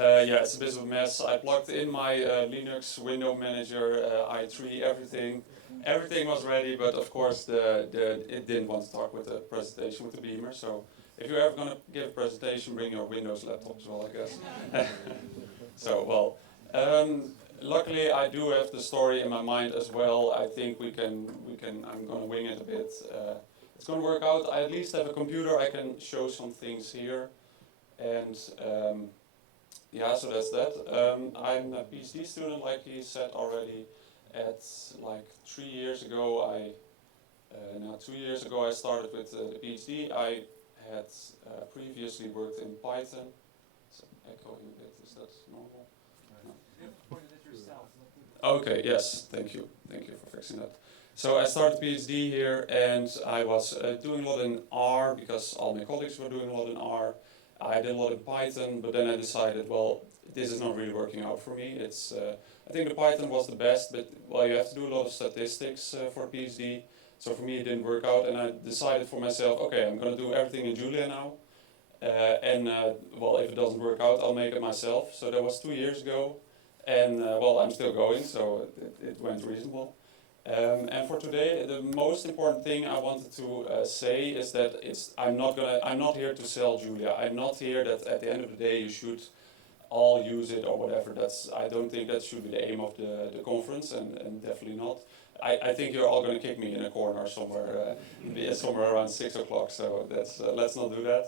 Yeah, it's a bit of a mess. I plugged in my Linux window manager, i3, everything. Everything was ready, but of course it didn't want to talk with the presentation with the Beamer. So if you're ever going to give a presentation, bring your Windows laptop as well, I guess. So, well, luckily I do have the story in my mind as well. I think I'm going to wing it a bit. It's going to work out. I at least have a computer. I can show some things here. And yeah, so that's that. I'm a PhD student, like he said already. At like 3 years ago, now 2 years ago, I started with the PhD. I had previously worked in Python. So echoing a bit, is that normal? No. You have to point it at yourself. Okay, yes, thank you for fixing that. So I started PhD here, and I was doing a lot in R because all my colleagues were doing a lot in R. I did a lot in Python, but then I decided, well, this is not really working out for me. I think the Python was the best, but well, you have to do a lot of statistics for a PhD. So for me, it didn't work out, and I decided for myself, okay, I'm going to do everything in Julia now. Well, if it doesn't work out, I'll make it myself. So that was 2 years ago, and well, I'm still going, so it went reasonable. And for today, the most important thing I wanted to say is that I'm not here to sell Julia. I'm not here that at the end of the day you should all use it or whatever. I don't think that should be the aim of the conference, and definitely not. I think you're all going to kick me in a corner somewhere, somewhere around 6 o'clock. So let's not do that.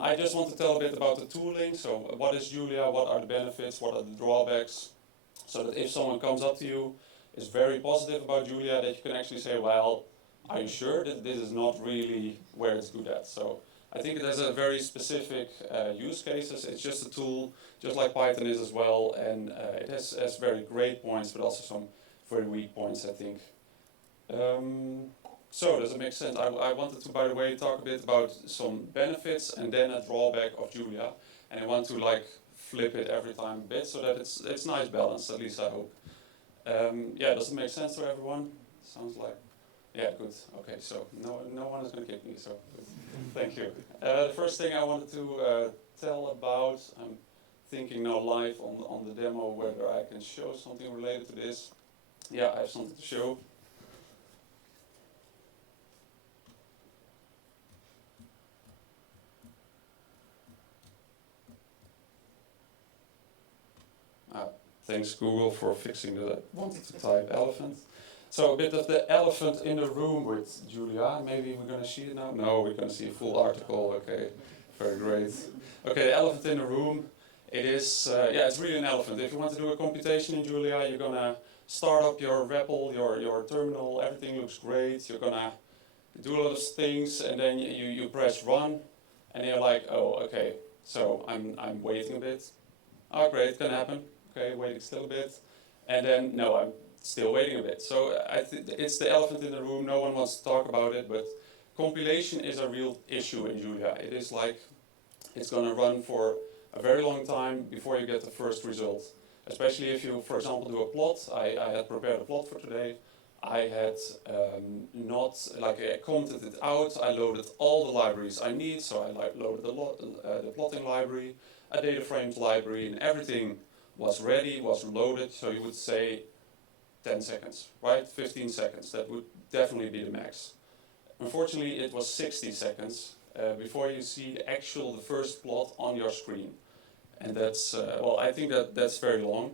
I just want to tell a bit about the tooling. So what is Julia? What are the benefits? What are the drawbacks? So that if someone comes up to you, is very positive about Julia, that you can actually say, well, are you sure that this is not really where it's good at? So I think it has a very specific use cases. It's just a tool, just like Python is as well, and it has very great points, but also some very weak points, I think. So does it make sense? I wanted to, by the way, talk a bit about some benefits and then a drawback of Julia, and I want to like flip it every time a bit so that it's nice balance, at least I hope. Yeah, does it make sense to everyone? Sounds like, yeah, good. Okay, so no one is going to kick me, so good. Thank you. The first thing I wanted to tell about, I'm thinking now live on the demo whether I can show something related to this. Yeah, I have something to show. Thanks Google for fixing the wanted to type elephant. So a bit of the elephant in the room with Julia. Maybe we're going to see it now? No, we're going to see a full article. Okay, very great. Okay, the elephant in the room. It is, yeah, it's really an elephant. If you want to do a computation in Julia, you're going to start up your REPL, your terminal. Everything looks great. You're going to do a lot of things, and then you press run, and you're like, oh, okay. So I'm waiting a bit. Oh, great, it can happen. Okay, waiting still a bit, and then no, I'm still waiting a bit. So I think it's the elephant in the room. No one wants to talk about it, but compilation is a real issue in Julia. It is like it's going to run for a very long time before you get the first result. Especially if you, for example, do a plot. I had prepared a plot for today. I had I commented it out. I loaded all the libraries I need. So I loaded the plotting library, a data frames library, and everything was ready, was loaded. So you would say 10 seconds, right? 15 seconds. That would definitely be the max. Unfortunately, it was 60 seconds before you see the first plot on your screen. And that's, well, I think that's very long.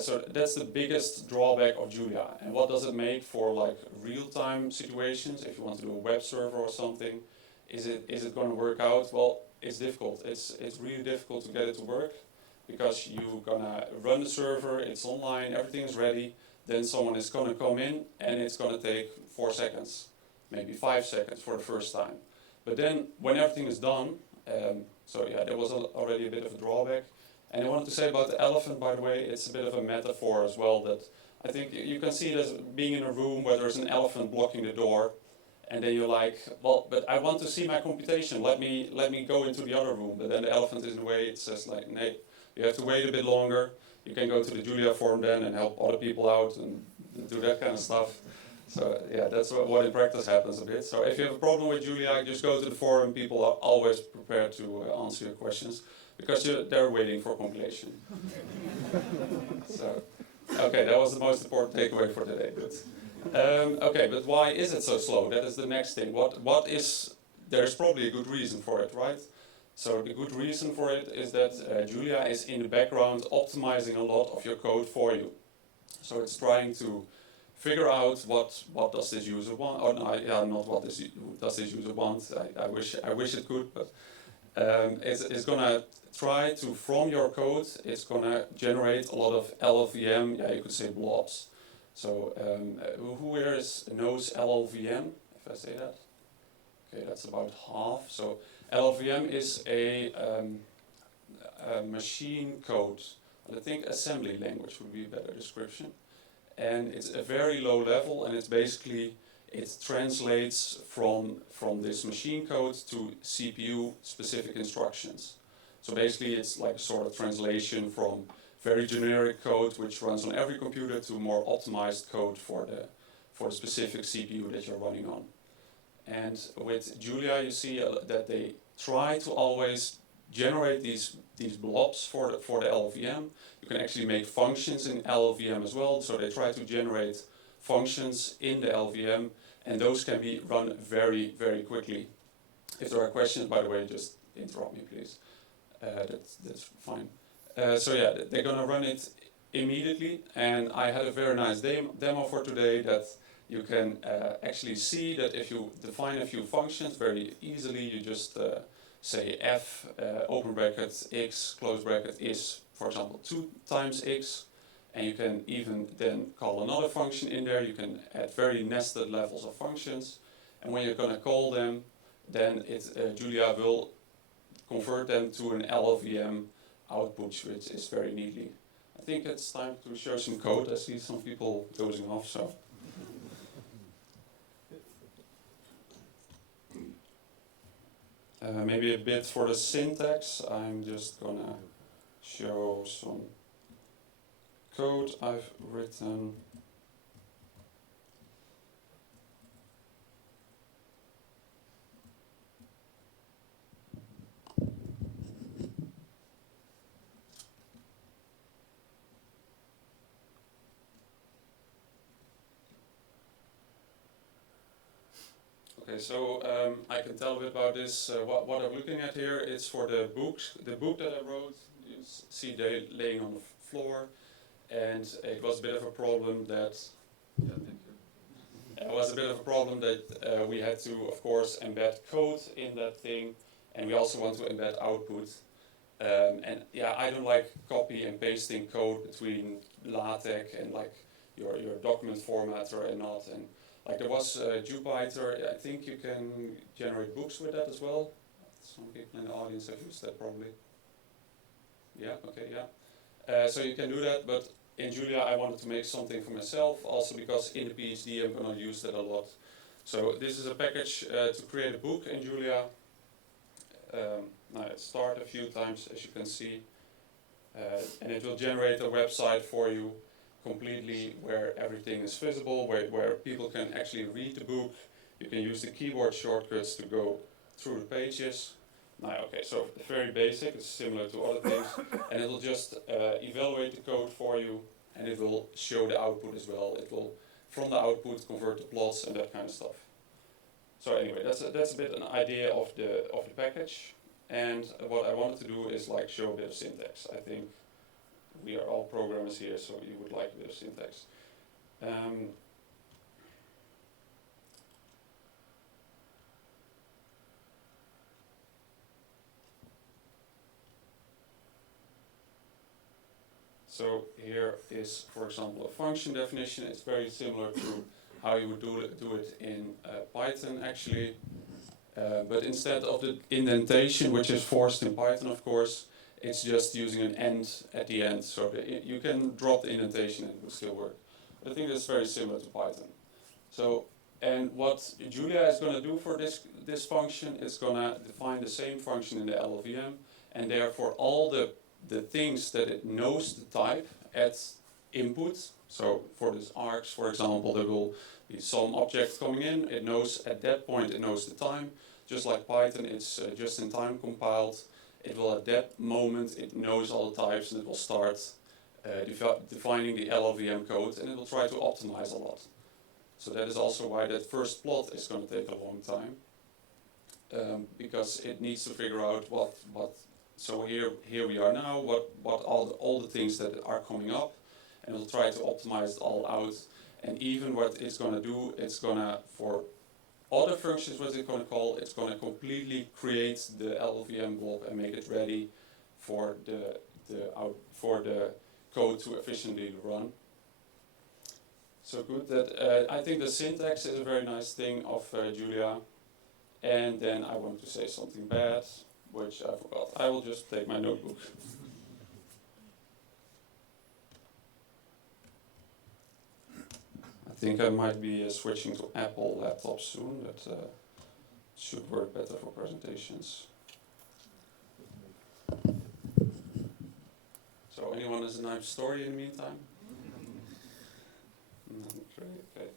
So that's the biggest drawback of Julia. And what does it make for like real-time situations? If you want to do a web server or something, is it going to work out? Well, it's difficult. It's really difficult to get it to work because you're gonna run the server, it's online, everything is ready. Then someone is gonna come in and it's gonna take 4 seconds, maybe 5 seconds for the first time. But then when everything is done, so yeah, there was already a bit of a drawback. And I wanted to say about the elephant, by the way, it's a bit of a metaphor as well, that I think you can see it as being in a room where there's an elephant blocking the door, and then you're like, well, but I want to see my computation, let me go into the other room. But then the elephant is in the way, it says like, nay, you have to wait a bit longer. You can go to the Julia forum then and help other people out and do that kind of stuff. So yeah, that's what in practice happens a bit. So if you have a problem with Julia, just go to the forum. People are always prepared to answer your questions. because they're waiting for compilation. So, okay, that was the most important takeaway for today. Okay, but why is it so slow? That is the next thing. What is, there's probably a good reason for it, right? So the good reason for it is that Julia is in the background optimizing a lot of your code for you. So it's trying to figure out what does this user want, or no, yeah, not what does this user want. I wish it could, but it's gonna try to, from your code, it's gonna generate a lot of LLVM. Yeah, you could say blobs. So who here knows LLVM? If I say that, okay, that's about half. So LLVM is a machine code. I think assembly language would be a better description. And it's a very low level, and it's basically, it translates from this machine code to CPU specific instructions. So basically it's like a sort of translation from very generic code which runs on every computer to more optimized code for the specific CPU that you're running on. And with Julia you see that they try to always generate these blobs for the LLVM. You can actually make functions in LLVM as well, so they try to generate functions in the LLVM, and those can be run very, very quickly. If there are questions, by the way, just interrupt me, please. That's fine. So yeah, they're gonna run it immediately, and I had a very nice demo for today that you can actually see that if you define a few functions very easily, you just say f, open bracket, x, close bracket is, for example, 2 times x, and you can even then call another function in there. You can add very nested levels of functions, and when you're going to call them, then Julia will convert them to an LLVM output, which is very neatly. I think it's time to show some code. I see some people dozing off, so. Maybe a bit for the syntax. I'm just gonna show some code I've written. Okay, so I can tell a bit about this. What I'm looking at here is for the book that I wrote. You see they laying on the floor, and it was a bit of a problem that. Yeah, thank you. It was a bit of a problem that we had to, of course, embed code in that thing, and we also want to embed output. And yeah, I don't like copy and pasting code between LaTeX and like your document formatter and not. And like there was Jupyter. I think you can generate books with that as well. Some people in the audience have used that probably. Yeah. Okay. Yeah. So you can do that, but in Julia I wanted to make something for myself, also because in the PhD I'm going to use that a lot. So this is a package to create a book in Julia. Now let's start a few times, as you can see, and it will generate a website for you completely where everything is visible, where people can actually read the book. You can use the keyboard shortcuts to go through the pages. Now, okay, so very basic, it's similar to other things, and it will just evaluate the code for you, and it will show the output as well. It will, from the output, convert the plots and that kind of stuff. So anyway, that's a bit an idea of the package, and what I wanted to do is like show a bit of syntax. I think we are all programmers here, so you would like a bit of syntax. So here is, for example, a function definition. It's very similar to how you would do it in Python, actually. But instead of the indentation, which is forced in Python, of course, it's just using an end at the end. So you can drop the indentation and it will still work. But I think that's very similar to Python. So, and what Julia is going to do for this function is going to define the same function in the LLVM, and therefore all the things that it knows the type at input. So for this args, for example, there will be some object coming in. It knows at that point, it knows the time. Just like Python, it's just in time compiled. it will at that moment, it knows all the types and it will start defining the LLVM code, and it will try to optimize a lot. So that is also why that first plot is going to take a long time, because it needs to figure out what. So here we are now. What all the things that are coming up, and it'll try to optimize it all out. And even what it's going to do, it's going to, for other functions, what it's going to call, it's going to completely create the LLVM blob and make it ready for the code to efficiently run. So good that I think the syntax is a very nice thing of Julia. And then I want to say something bad, which I forgot. I will just take my notebook. I think I might be switching to Apple laptops soon. That should work better for presentations. So anyone has a nice story in the meantime? Okay.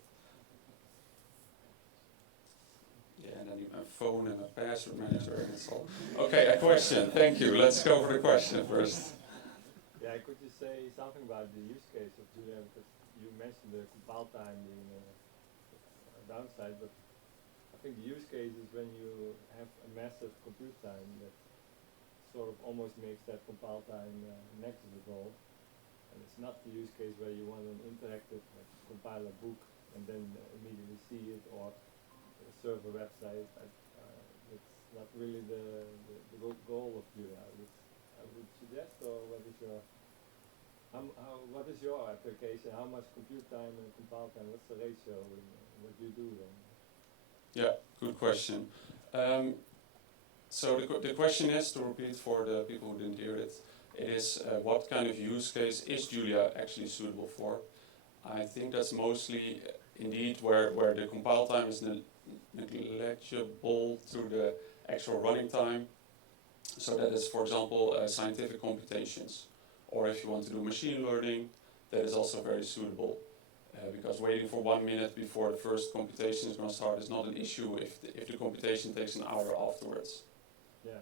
Yeah, and then you have a phone and a password manager and it's all. Okay, a question. Thank you. Let's go for the question first. Yeah, could you say something about the use case of Julia? Because you mentioned the compile time being a downside, but I think the use case is when you have a massive compute time that sort of almost makes that compile time negligible. And it's not the use case where you want an interactive, like compile a book and then immediately see it, or serve a website. It's not really the goal of Julia. I would suggest, or what is your application? How much compute time and compile time? What's the ratio in what you do then? Yeah, good question. So the question is, to repeat for the people who didn't hear it, it is what kind of use case is Julia actually suitable for? I think that's mostly indeed where the compile time is negligible to the actual running time. So that is, for example, scientific computations. Or if you want to do machine learning, that is also very suitable. Because waiting for 1 minute before the first computation is going to start is not an issue if the computation takes an hour afterwards. Yeah.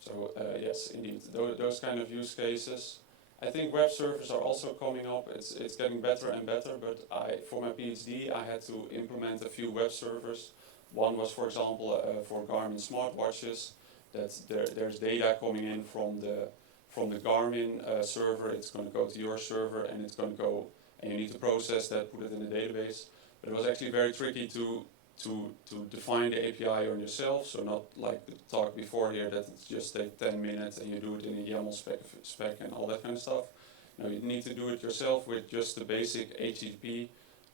So yes, indeed, those kind of use cases. I think web servers are also coming up. It's getting better and better. But for my PhD, I had to implement a few web servers. One was, for example, for Garmin smartwatches. That there's data coming in from the Garmin server. It's going to go to your server, and it's going to go, and you need to process that, put it in the database. But it was actually very tricky to define the API on yourself. So not like the talk before here that it just takes 10 minutes and you do it in a YAML spec and all that kind of stuff. No, you need to do it yourself with just the basic HTTP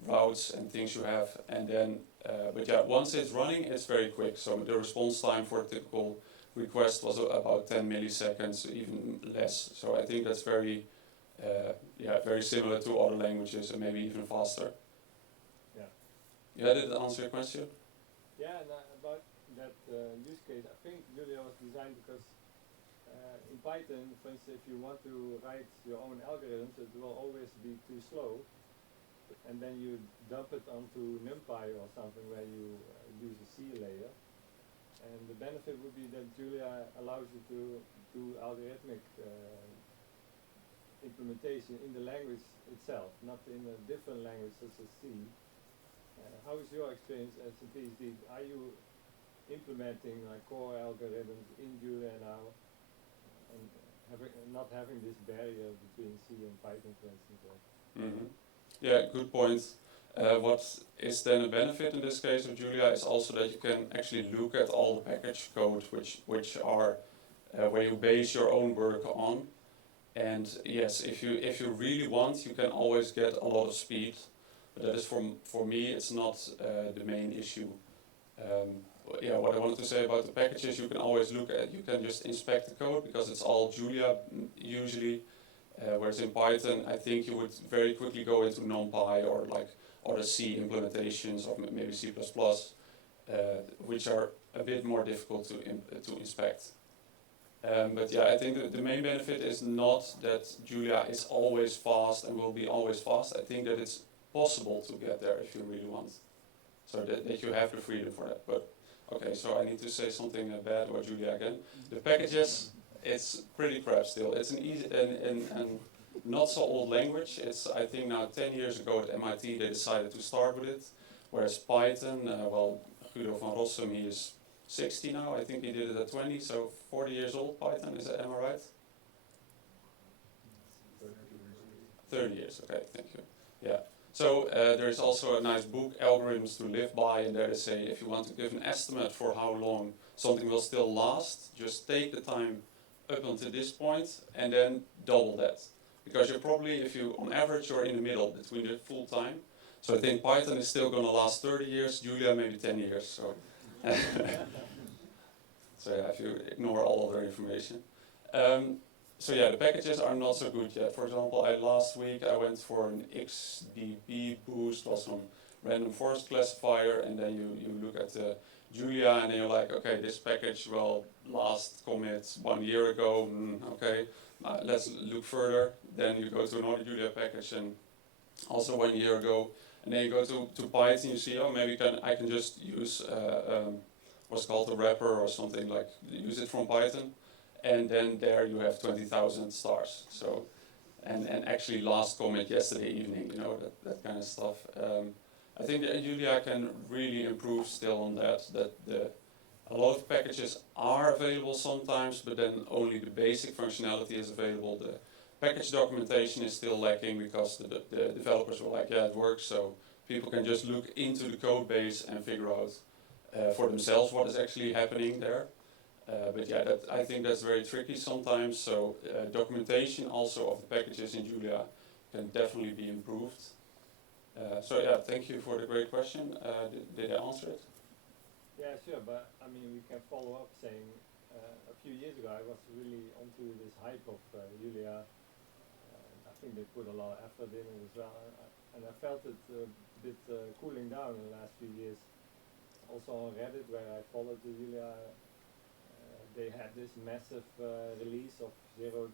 routes and things you have. And then, but yeah, once it's running, it's very quick. So the response time for a typical request was about 10 milliseconds, even less. So I think that's very similar to other languages and maybe even faster. Yeah, did it answer your question? Yeah, and about that use case, I think Julia was designed because in Python, for instance, if you want to write your own algorithms, it will always be too slow. And then you dump it onto NumPy or something where you use a C layer. And the benefit would be that Julia allows you to do algorithmic implementation in the language itself, not in a different language such as C. How is your experience as a PhD? Are you implementing like core algorithms in Julia now, and not having this barrier between C and Python, for instance? Mm-hmm. Yeah, good point. What is then a benefit in this case of Julia is also that you can actually look at all the package code which are where you base your own work on. And yes, if you really want, you can always get a lot of speed. But that is for me, it's not the main issue. What I wanted to say about the packages, you can always look at, you can just inspect the code because it's all Julia usually. Whereas in Python, I think you would very quickly go into NumPy or like other C implementations or maybe C++, which are a bit more difficult to inspect. But yeah, I think the main benefit is not that Julia is always fast and will be always fast. I think that it's possible to get there if you really want. So that you have the freedom for that. But okay, so I need to say something bad about Julia again. The packages, it's pretty crap still. It's an easy and not so old language. It's, I think now 10 years ago at MIT they decided to start with it. Whereas Python, well, Guido van Rossum, he is 60 now. I think he did it at 20, so 40 years old. Python, am I right? 30 years. Okay, thank you. Yeah. So there is also a nice book, Algorithms to Live By, and there they say if you want to give an estimate for how long something will still last, just take the time up until this point and then double that. Because you're probably, if you, on average, you're in the middle between the full time. So I think Python is still going to last 30 years, Julia maybe 10 years. So, so yeah, if you ignore all other information. So yeah, the packages are not so good yet. For example, last week I went for an XDP boost, was some random forest classifier, and then you look at Julia, and then you're like, okay, this package, well, last commit 1 year ago, okay, let's look further. Then you go to another Julia package, and also 1 year ago, and then you go to Python, you see, oh, maybe I can just use what's called a wrapper or something, like use it from Python. And then there you have 20,000 stars. So, and actually last commit yesterday evening, you know, that kind of stuff. I think that Julia can really improve still on that. A lot of packages are available sometimes, but then only the basic functionality is available. The package documentation is still lacking because the developers were like, yeah, it works. So people can just look into the code base and figure out for themselves what is actually happening there. But yeah, I think that's very tricky sometimes. So documentation also of the packages in Julia can definitely be improved. So yeah, thank you for the great question. Did I answer it? Yeah, sure, but I mean, we can follow up saying a few years ago I was really onto this hype of Julia. I think they put a lot of effort in it as well, and I felt it a bit cooling down in the last few years. Also on Reddit, where I followed the Julia, they had this massive release of 0.7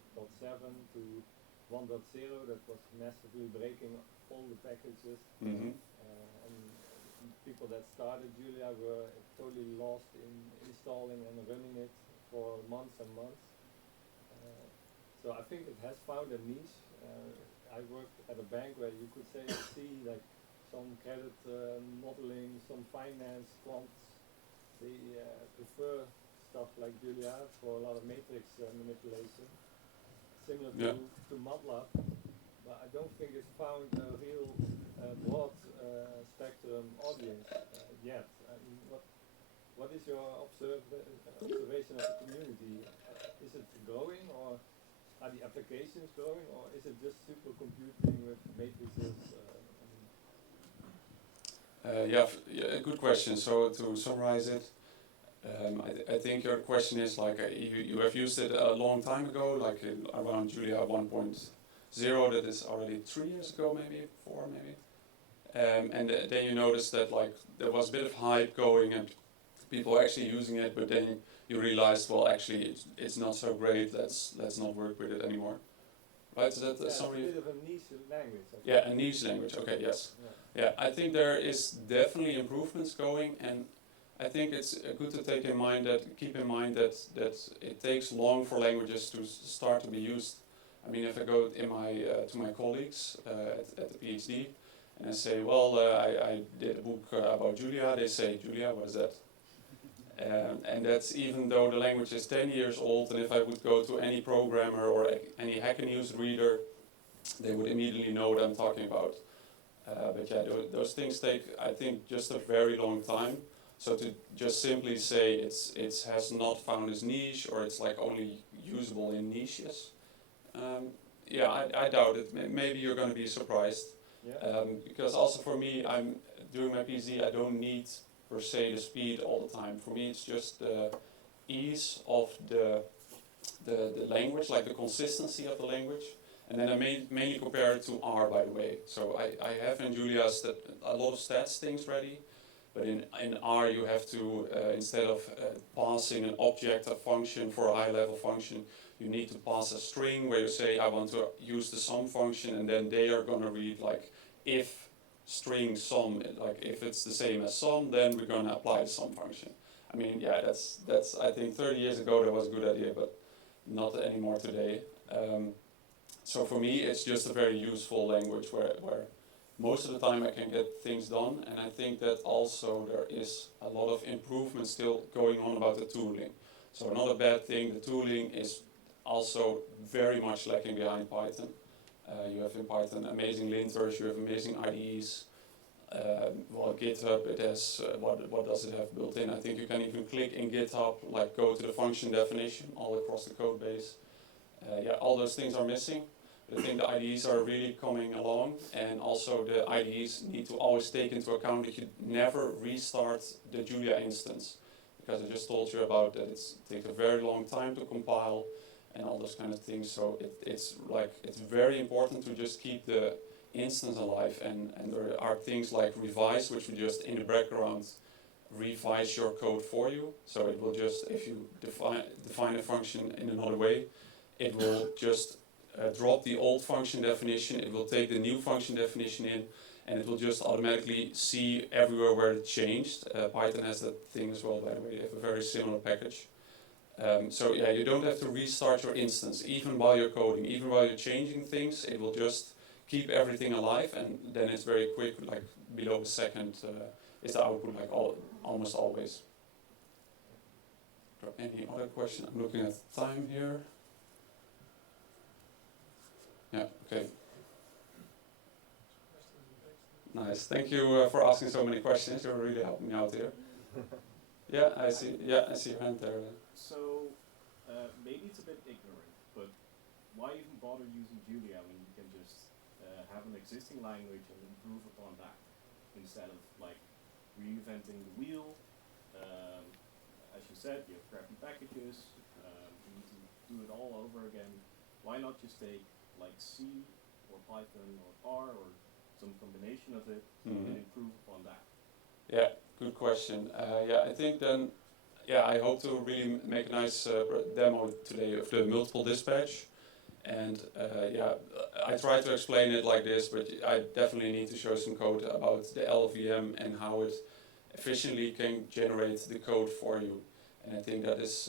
to 1.0 that was massively breaking all the packages. Mm-hmm. And people that started Julia were totally lost in installing and running it for months and months. So I think it has found a niche. I worked at a bank where you could see like some credit modeling, some finance quants. They prefer stuff like Julia for a lot of matrix manipulation, similar to MATLAB, but I don't think it's found a real broad spectrum audience yet. I mean, what is your observation of the community? Is it growing, or are the applications growing, or is it just supercomputing with matrices? Yeah, good question. So to summarize it, I think your question is like you have used it a long time ago, like around Julia 1.0. That is already 3 years ago, maybe 4, maybe. And then you noticed that like there was a bit of hype going and people were actually using it, but then you realized, well, actually it's not so great. Let's not work with it anymore. Right? So that summary. It's a bit of a niche language. Yeah, a niche language. Okay, yes. Yeah, I think there is definitely improvements going, and I think it's good to keep in mind that it takes long for languages to start to be used. I mean, if I go to my colleagues at the PhD and I say, well, I did a book about Julia, they say, Julia, what is that? And that's even though the language is 10 years old, and if I would go to any programmer or any Hacker News reader, they would immediately know what I'm talking about. But yeah, those things take, I think, just a very long time. So to just simply say it has not found its niche, or it's like only usable in niches, yeah, I doubt it. Maybe you're going to be surprised. Yeah. Because also for me, I'm doing my PhD, I don't need per se the speed all the time. For me, it's just the ease of the language, like the consistency of the language. And then I mainly compare it to R, by the way. So I have in Julia a lot of stats things ready. But in R you have to, instead of passing an object, a function for a high-level function, you need to pass a string where you say, I want to use the sum function, and then they are going to read like, if string sum, like if it's the same as sum, then we're going to apply the sum function. I mean, yeah, that's I think 30 years ago that was a good idea, but not anymore today. So for me, it's just a very useful language where most of the time I can get things done, and I think that also there is a lot of improvement still going on about the tooling. So not a bad thing, the tooling is also very much lacking behind Python. You have in Python amazing linters, you have amazing IDEs. Well, GitHub, it has, what does it have built in? I think you can even click in GitHub, like go to the function definition all across the code base. Yeah, all those things are missing. I think the IDEs are really coming along, and also the IDEs need to always take into account that you never restart the Julia instance, because I just told you about that it takes a very long time to compile and all those kind of things. So it's very important to just keep the instance alive, and there are things like revise, which will just in the background revise your code for you. So it will just, if you define a function in another way, it will just drop the old function definition, it will take the new function definition in, and it will just automatically see everywhere where it changed. Python has that thing as well, by the way. They have a very similar package. So yeah, you don't have to restart your instance, even while you're coding, even while you're changing things, it will just keep everything alive, and then it's very quick, like below a second is the output, like almost always. Any other question? I'm looking at the time here. Yeah, okay. Nice. Thank you for asking so many questions. You're really helping me out here. Yeah, I see your hand there. So, maybe it's a bit ignorant, but why even bother using Julia when you can just have an existing language and improve upon that instead of like reinventing the wheel? As you said, you have crappy packages. You need to do it all over again. Why not just take like C or Python or R or some combination of it and improve upon that? Yeah, good question. Yeah, I think then, yeah, I hope to really make a nice demo today of the multiple dispatch. And yeah, I try to explain it like this, but I definitely need to show some code about the LLVM and how it efficiently can generate the code for you. And I think that is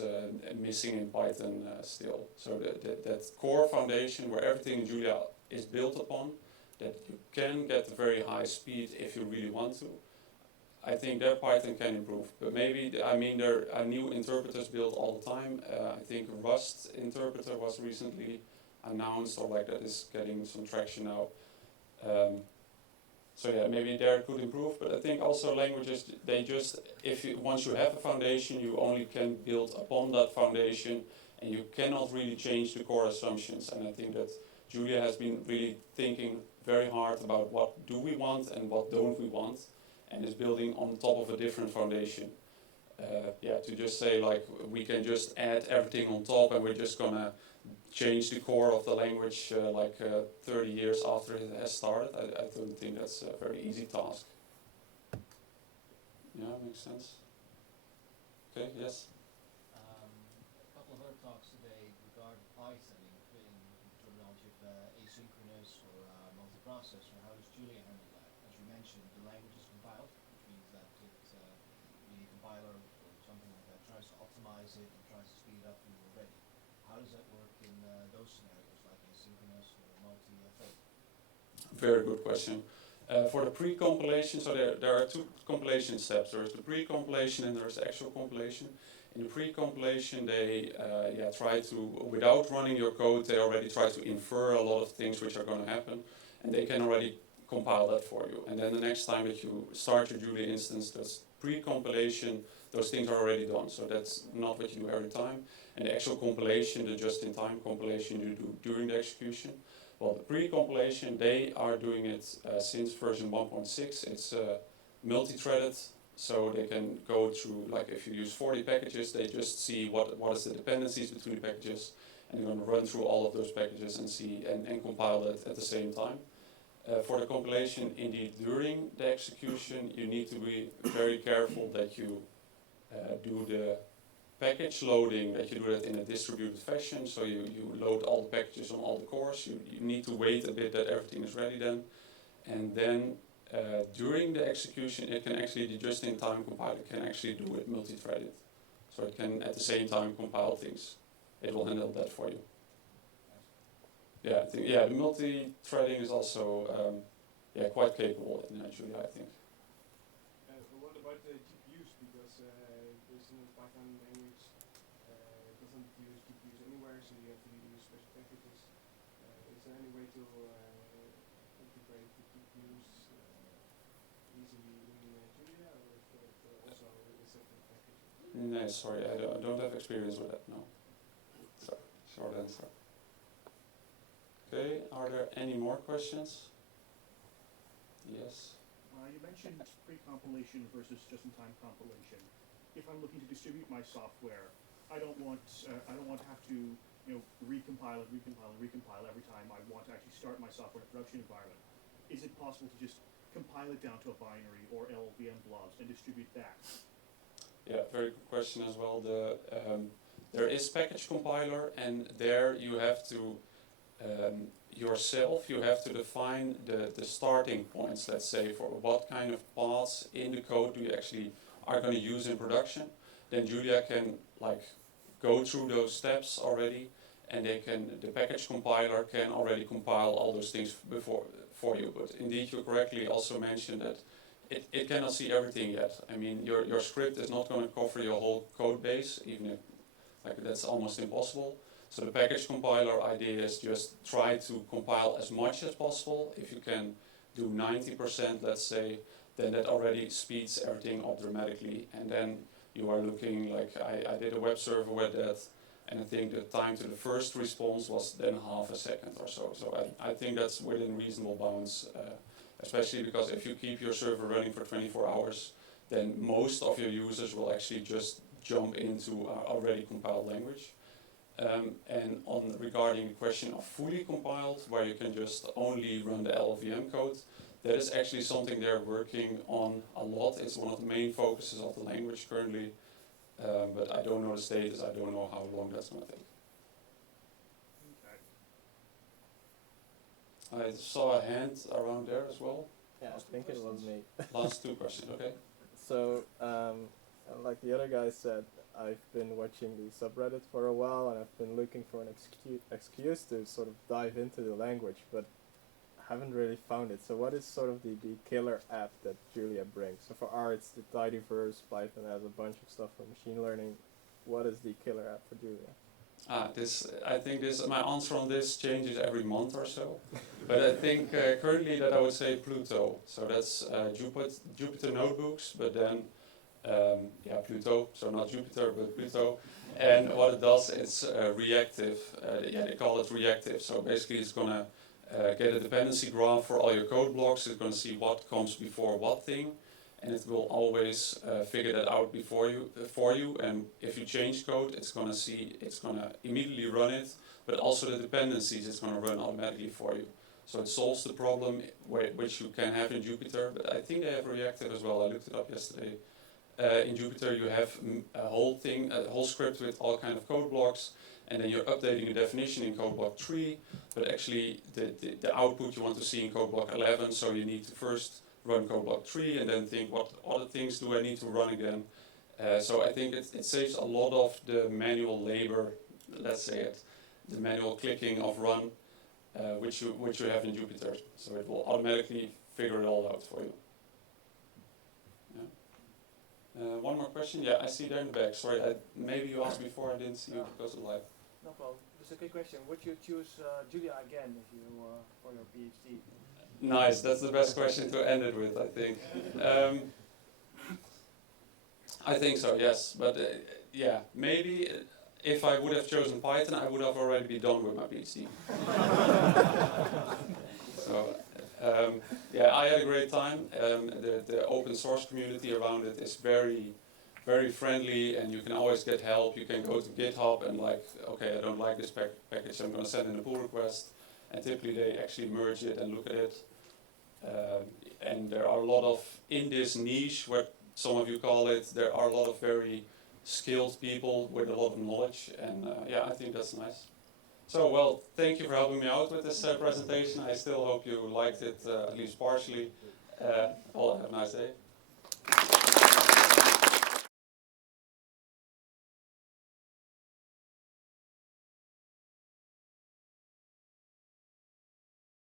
missing in Python still. So that core foundation where everything in Julia is built upon, that you can get a very high speed if you really want to. I think that Python can improve. But maybe, there are new interpreters built all the time. I think Rust interpreter was recently announced, or like that is getting some traction now. So yeah, maybe there it could improve, but I think also languages, they just, once you have a foundation, you only can build upon that foundation, and you cannot really change the core assumptions. And I think that Julia has been really thinking very hard about what do we want and what don't we want, and is building on top of a different foundation. Yeah, to just say like, we can just add everything on top and we're just gonna change the core of the language 30 years after it has started. I don't think that's a very easy task. Yeah, makes sense. Okay, yes? A couple of other talks today regard Python in terminology of asynchronous or multiprocessor. How does Julia handle that? As you mentioned, the language is compiled, which means that the compiler or something like that tries to optimize it and tries to speed it up when you're ready. How does that work in those scenarios, like asynchronous or multi-thread? Very good question. For the pre-compilation, so there are two compilation steps. There's the pre-compilation and there's actual compilation. In the pre-compilation, they try to, without running your code, they already try to infer a lot of things which are going to happen, and they can already compile that for you. And then the next time that you start your Julia instance, that's pre-compilation, those things are already done. So that's not what you do every time. And the actual compilation, the just-in-time compilation, you do during the execution. Well, the pre-compilation, they are doing it since version 1.6. It's multi-threaded, so they can go through, like if you use 40 packages, they just see what is the dependencies between the packages, and they're going to run through all of those packages and see and compile it at the same time. For the compilation, indeed, during the execution, you need to be very careful that you do the package loading, that you do that in a distributed fashion, so you load all the packages on all the cores. You need to wait a bit that everything is ready then. And then during the execution, it can actually, the just-in-time compiler can actually do it multi-threaded. So it can at the same time compile things. it will handle that for you. Yeah, I think, the multi-threading is also quite capable in Julia, I think. What about the GPUs? Because this Python language doesn't use GPUs anywhere, so you have to use special packages. Is there any way to integrate the GPUs easily in Julia, or is that also a separate package? No, sorry, I don't have experience with that, no. So, short answer. Okay, are there any more questions? Yes. You mentioned pre-compilation versus just-in-time compilation. If I'm looking to distribute my software, I don't want to have to recompile every time I want to actually start my software in a production environment. Is it possible to just compile it down to a binary or LLVM blobs and distribute that? Yeah, very good question as well. There is package compiler, and there you have to yourself, you have to define the starting points, let's say, for what kind of paths in the code do you actually are going to use in production. Then Julia can go through those steps already, and the package compiler can already compile all those things for you. But indeed, you correctly also mentioned that it cannot see everything yet. I mean, your script is not going to cover your whole code base, even if that's almost impossible. So the package compiler idea is just try to compile as much as possible. If you can do 90%, let's say, then that already speeds everything up dramatically. And then you are looking I did a web server with that, and I think the time to the first response was then half a second or so. So I think that's within reasonable bounds, especially because if you keep your server running for 24 hours, then most of your users will actually just jump into already compiled language. And regarding the question of fully compiled, where you can just only run the LLVM code, that is actually something they're working on a lot. It's one of the main focuses of the language currently, but I don't know the status. I don't know how long that's going to take. Okay. I saw a hand around there as well. Yeah, I think it was me. Last two questions, okay? So, like the other guy said, I've been watching the subreddit for a while, and I've been looking for an excuse to sort of dive into the language, but haven't really found it. So what is sort of the killer app that Julia brings? So for R, it's the tidyverse. Python has a bunch of stuff for machine learning. What is the killer app for Julia? I think my answer on this changes every month or so. But I think currently that I would say Pluto. So that's Jupyter Notebooks, but then Pluto. So not Jupyter, but Pluto. And what it does, it's reactive. They call it reactive. So basically it's going to get a dependency graph for all your code blocks. It's going to see what comes before what thing. And it will always figure that out for you. And if you change code, it's going to immediately run it, but also the dependencies it's going to run automatically for you. So it solves the problem which you can have in Jupyter, but I think they have reactive as well. I looked it up yesterday. In Jupyter, you have a whole script with all kind of code blocks, and then you're updating a definition in code block 3, but actually the output you want to see in code block 11, so you need to first run code block 3 and then think what other things do I need to run again. So I think it saves a lot of the manual labor, let's say the manual clicking of run, which you have in Jupyter. So it will automatically figure it all out for you. Yeah. One more question. Yeah, I see there in the back. Sorry, maybe you asked before. I didn't see you because of light. No problem. Just a quick question. Would you choose Julia again if you for your PhD? Nice. That's the best question to end it with, I think. I think so. Yes, but maybe if I would have chosen Python, I would have already been done with my PhD. So. I had a great time. The open source community around it is very, very friendly, and you can always get help. You can go to GitHub and okay, I don't like this package, I'm going to send in a pull request, and typically they actually merge it and look at it. And there are a lot of, in this niche, what some of you call it, there are a lot of very skilled people with a lot of knowledge, and I think that's nice. So, well, thank you for helping me out with this presentation. I still hope you liked it, at least partially. Well, have a nice day.